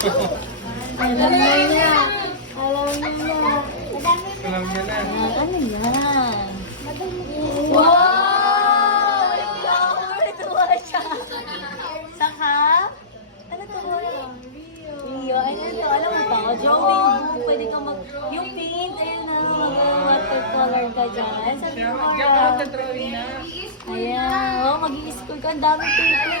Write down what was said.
Alam niya na. Alam niya na. Alam niya na. Ano yan? Wow! Tuwa siya. Saka? Ano to? Rio. Ano to? Alam mo ba? Drawing. Pwede kang mag... Yung paint, ayun na. Mag-watercolor ka dyan. Sabi mo, Gagawa ka drawing na. ayan. Oh, mag-i-school ka. Ang dami paper.